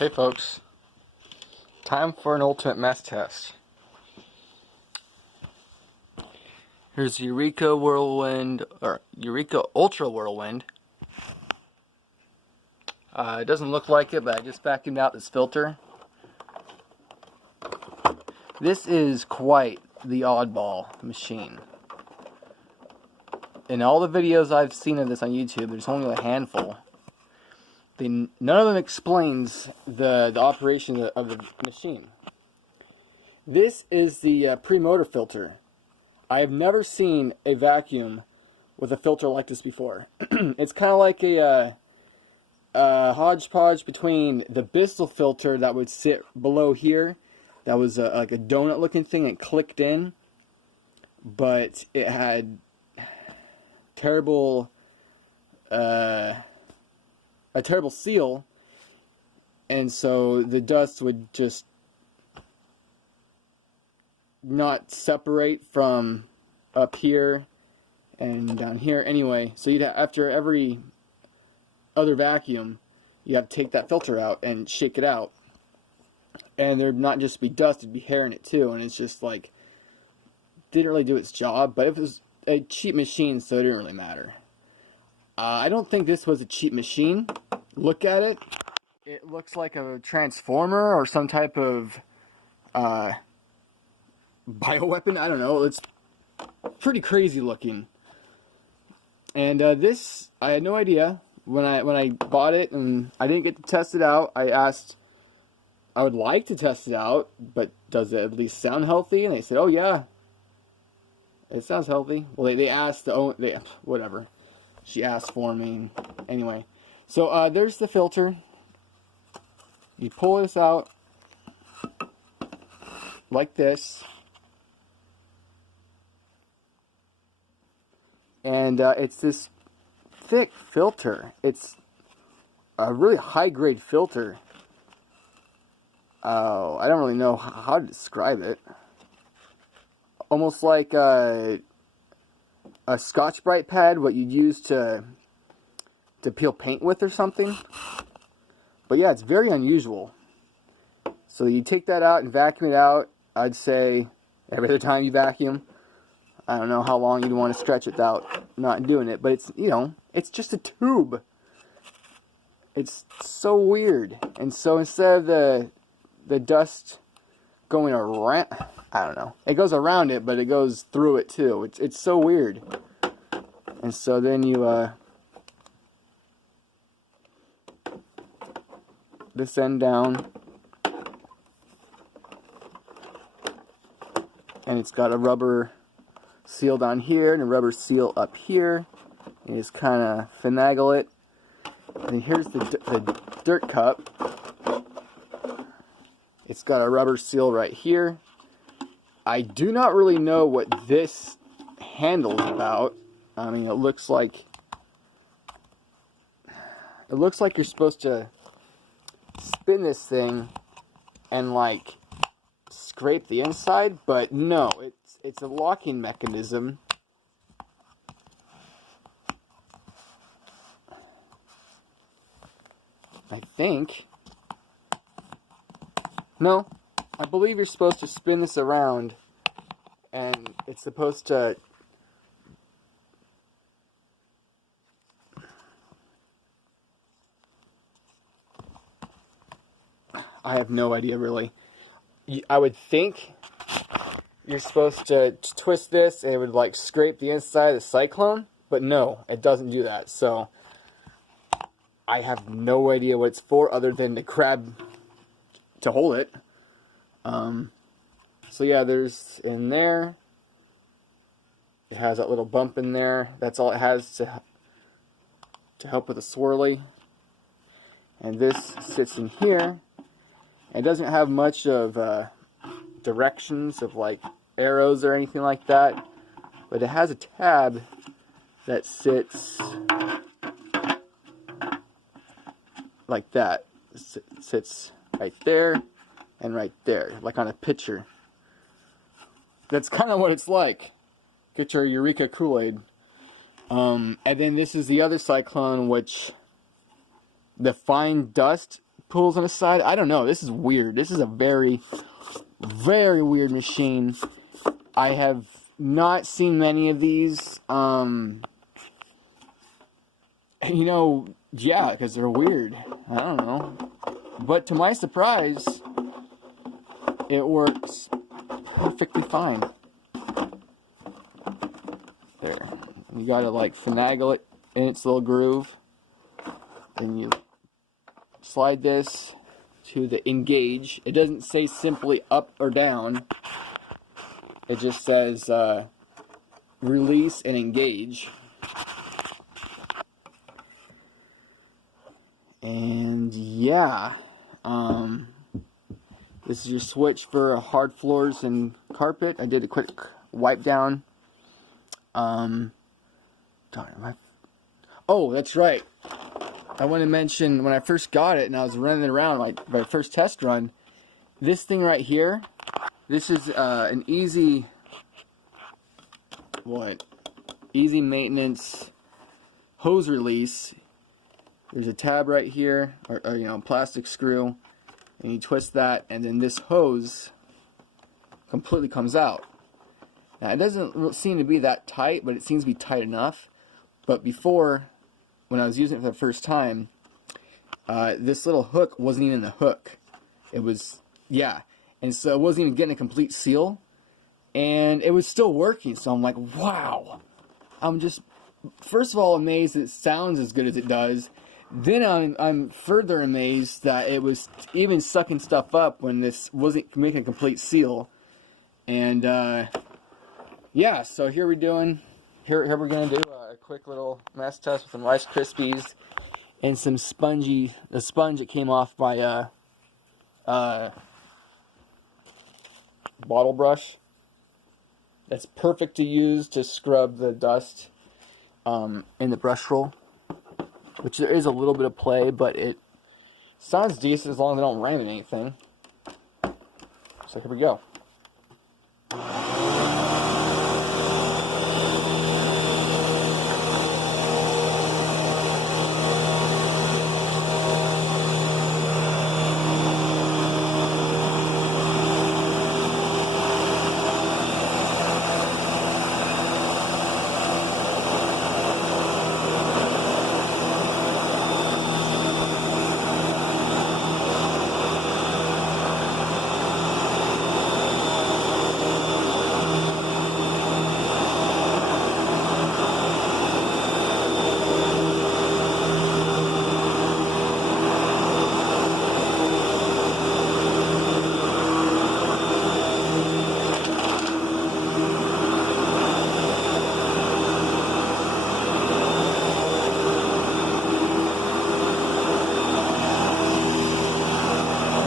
Hey folks, time for an ultimate mess test. Here's Eureka Whirlwind, or Eureka Ultra Whirlwind. It doesn't look like it, but I just vacuumed out this filter. This is quite the oddball machine. In all the videos I've seen of this on YouTube, there's only a handful. None of them explains the operation of the machine. This is the pre-motor filter. I have never seen a vacuum with a filter like this before. It's kind of like a hodgepodge between the Bissell filter that would sit below here. That was like a donut looking thing. It clicked in, but it had terrible a terrible seal, and so the dust would just not separate from up here and down here anyway. So you'd have, after every other vacuum, you have to take that filter out and shake it out, and there'd not just be dust, it'd be hair in it too, and it's just like didn't really do its job. But it was a cheap machine, so it didn't really matter. I don't think this was a cheap machine. Look at it. It looks like a transformer or some type of bioweapon. I don't know. It's pretty crazy looking. And this, I had no idea when I bought it, and I didn't get to test it out. I asked, I would like to test it out, but does it at least sound healthy? And they said, oh yeah, it sounds healthy. Well, they asked whatever. She asked for me. Anyway, so there's the filter. You pull this out like this, and it's this thick filter. It's a really high-grade filter. Oh, I don't really know how to describe it. Almost like a Scotch-Brite pad, what you'd use to peel paint with or something. But yeah, it's very unusual. So you take that out and vacuum it out. I'd say every other time you vacuum. I don't know how long you'd want to stretch it without not doing it, but it's, you know, it's just a tube. It's so weird. And so instead of the dust going around, I don't know. It goes around it, but it goes through it too. It's so weird. And so then you this end down, and it's got a rubber seal down here and a rubber seal up here. You just kind of finagle it. And here's the dirt cup. It's got a rubber seal right here. I do not really know what this handle's about. I mean, it looks like you're supposed to spin this thing and like scrape the inside, but no, it's a locking mechanism. I think. No, I believe you're supposed to spin this around, and it's supposed to I have no idea really. I would think you're supposed to twist this and it would like scrape the inside of the cyclone, but no, it doesn't do that. So I have no idea what it's for other than to hold it. So yeah, there's in there. It has that little bump in there. That's all it has to help with the swirly. And this sits in here. It doesn't have much of directions of like arrows or anything like that, but it has a tab that sits like that. It sits right there and right there, like on a pitcher. That's kind of what it's like. Get your Eureka Kool-Aid. And then this is the other cyclone, which the fine dust pulls on the side. I don't know. This is weird. This is a very, very weird machine. I have not seen many of these. You know, yeah, because they're weird. I don't know. But to my surprise, it works perfectly fine. There. You gotta like finagle it in its little groove. And you slide this to the engage. It doesn't say simply up or down. It just says release and engage. And yeah, this is your switch for hard floors and carpet. I did a quick wipe down. Oh, that's right. I want to mention when I first got it and I was running it around, like my first test run, this thing right here, this is an easy maintenance hose release. There's a tab right here, or you know, plastic screw, and you twist that, and then this hose completely comes out. Now, it doesn't seem to be that tight, but it seems to be tight enough. But before, when I was using it for the first time, this little hook wasn't even the hook. It was, yeah, and so it wasn't even getting a complete seal, and it was still working. So I'm like, wow. I'm just, first of all, amazed that it sounds as good as it does. Then I'm further amazed that it was even sucking stuff up when this wasn't making a complete seal. And yeah, so here we're gonna do a quick little mess test with some Rice Krispies and some the sponge that came off my bottle brush. That's perfect to use to scrub the dust in the brush roll. Which there is a little bit of play, but it sounds decent as long as I don't ram anything. So here we go.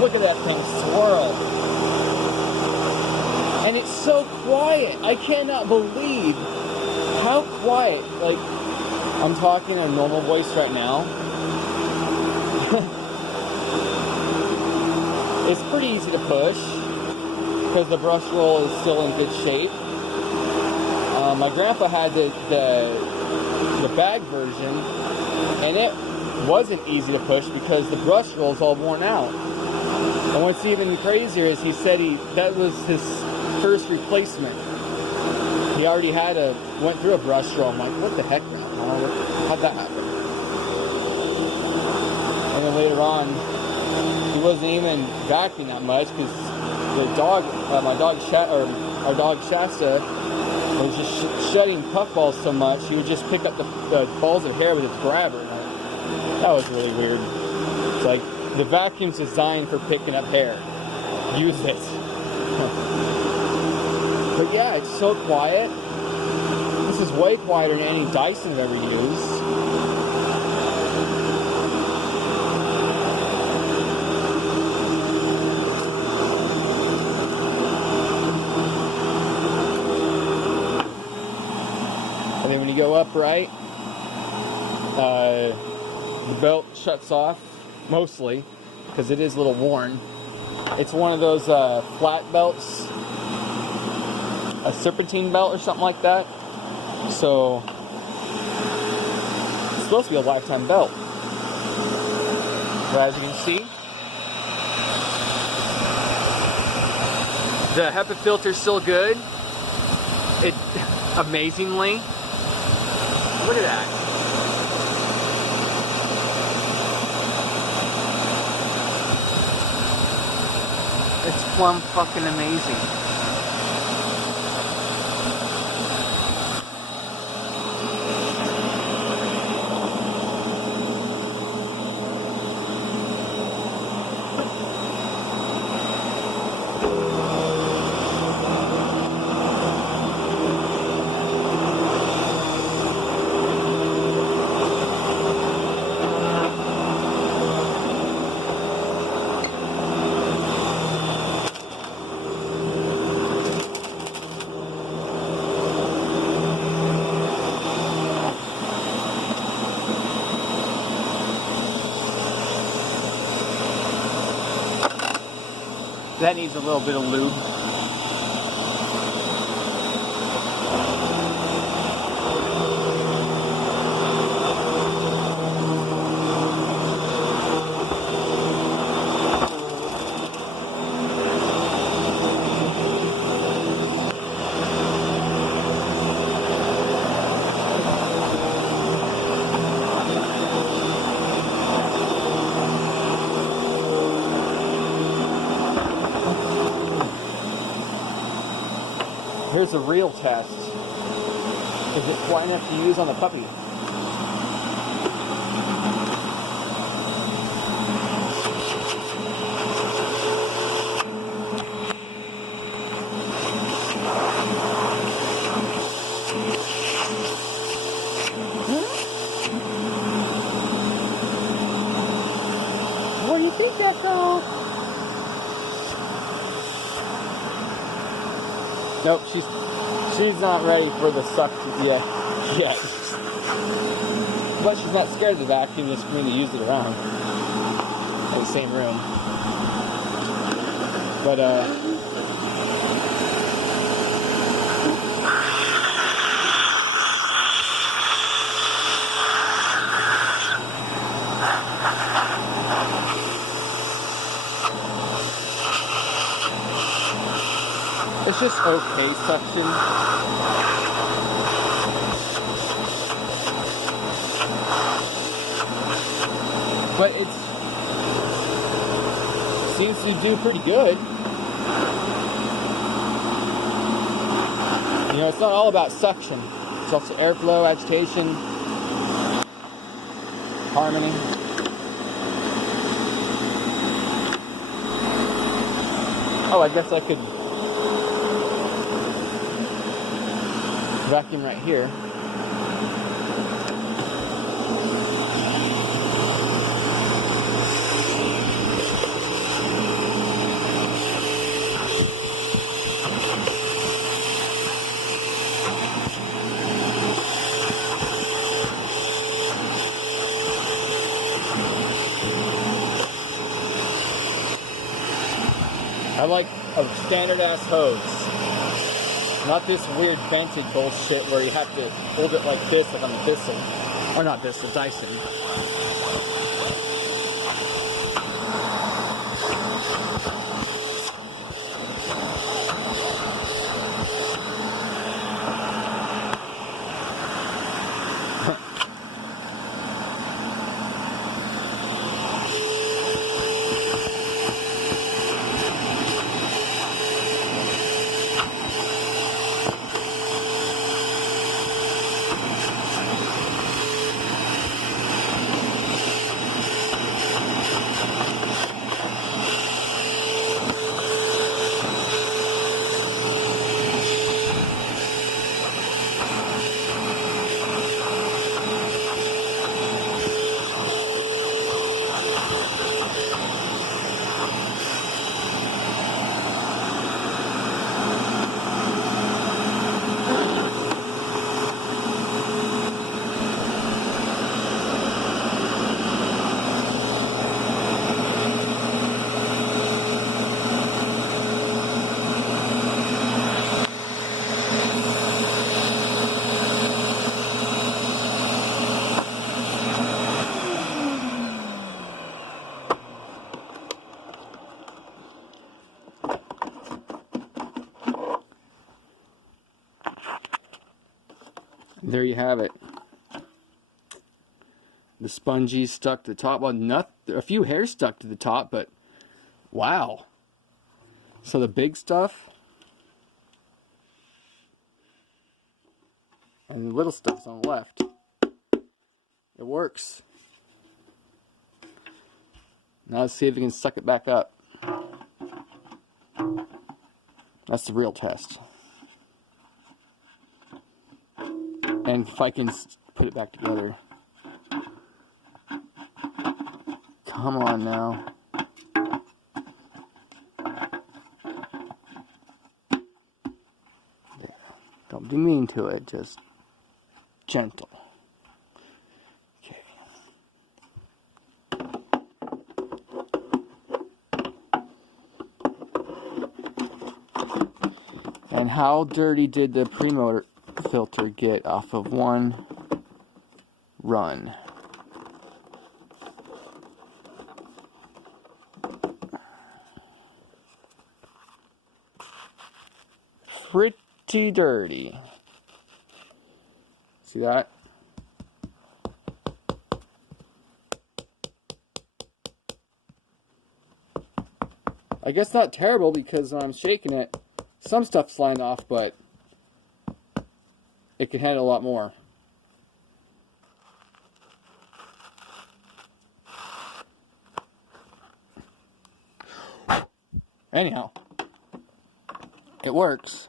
Look at that thing swirl. And it's so quiet. I cannot believe how quiet. Like, I'm talking in a normal voice right now. It's pretty easy to push because the brush roll is still in good shape. My grandpa had the bag version, and it wasn't easy to push because the brush roll is all worn out. And what's even crazier is he said that was his first replacement. He already went through a brush roll. I'm like, what the heck, Grandpa? How'd that happen? And then later on, he wasn't even vacuuming that much because the dog, our dog Shasta, was just shedding puffballs so much. He would just pick up the balls of hair with his grabber. That was really weird. It's like, the vacuum's designed for picking up hair. Use it. But yeah, it's so quiet. This is way quieter than any Dyson I've ever used. And then when you go upright, the belt shuts off. Mostly, because it is a little worn. It's one of those flat belts, a serpentine belt or something like that. So, it's supposed to be a lifetime belt. But as you can see, The HEPA filter's still good. It, amazingly, look at that. It's plumb fucking amazing. That needs a little bit of lube. Here's a real test. Is it quiet enough to use on the puppy? What do you think, Echo? Nope, she's not ready for the suck yet. But she's not scared of the vacuum, just for me to use it around in the same room. But it's just okay suction. But it seems to do pretty good. You know, it's not all about suction. It's also airflow, agitation, harmony. Oh, I guess I could vacuum right here. I like a standard ass hose. Not this weird vented bullshit where you have to hold it like this, like on the Bissell. Or not Bissell, Dyson. There you have it. The spongy stuck to the top. Well, not a few hairs stuck to the top, but wow. So the big stuff and the little stuff's on the left. It works. Now let's see if we can suck it back up. That's the real test. And if I can put it back together. Come on now. Don't be mean to it, just gentle. Okay. And how dirty did the pre-motor filter get off of one run? Pretty dirty. See that? I guess not terrible because when I'm shaking it, some stuff's flying off, but it can handle a lot more. Anyhow, it works.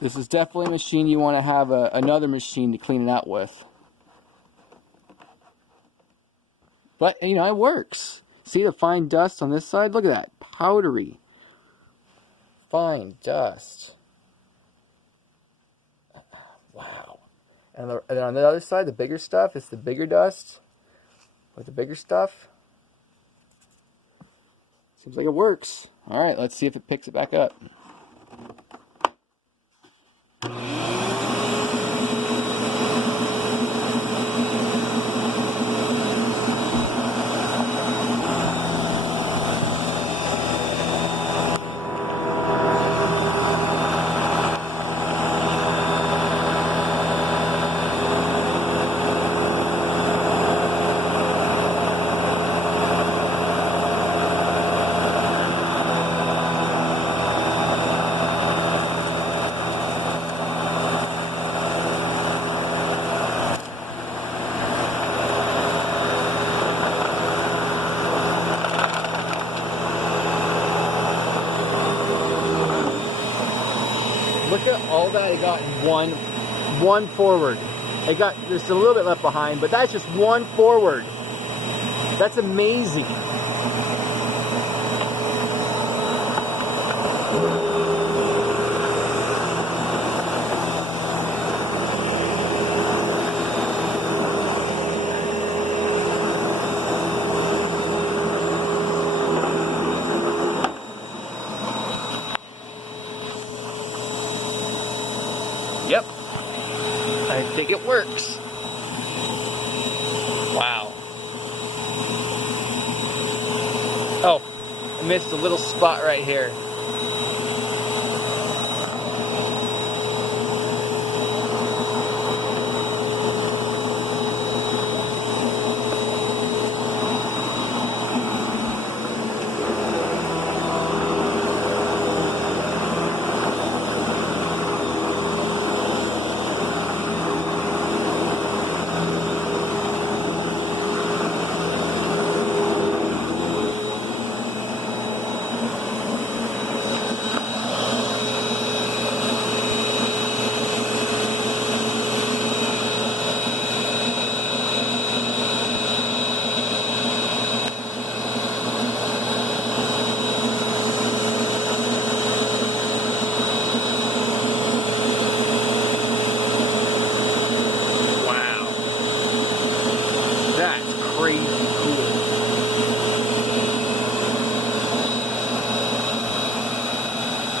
This is definitely a machine you want to have another machine to clean it out with. But, you know, it works. See the fine dust on this side? Look at that. Powdery. Fine dust. Wow. And then on the other side, the bigger stuff, it's the bigger dust with the bigger stuff. Seems like it works. All right, let's see if it picks it back up. Look at all that it got in one forward. It got, there's a little bit left behind, but that's just one forward. That's amazing. Yep, I think it works. Wow. Oh, I missed a little spot right here.